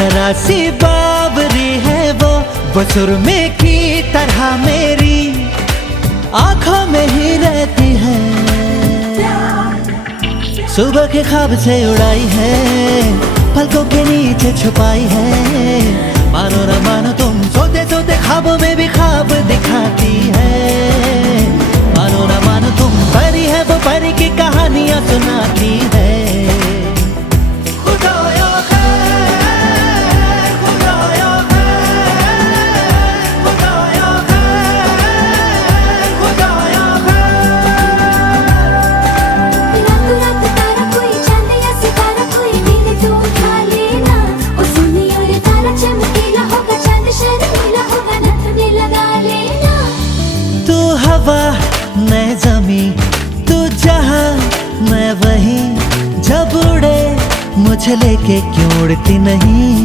जरा सी बावरी है वो सुरमे की तरह मेरी आंखों में ही रहती है। सुबह के ख्वाब से उड़ाई है, पलकों के नीचे छुपाई है। मानो न मानो तुम सोते सोते ख्वाबों में भी ख्वाब दिखाती है। मानो न मानो तुम परी है वो परी की कहानियां सुनाती है। मैं ज़मीं तू जहां मैं वहीं, जब उड़े मुझे लेके क्यों उड़ती नहीं।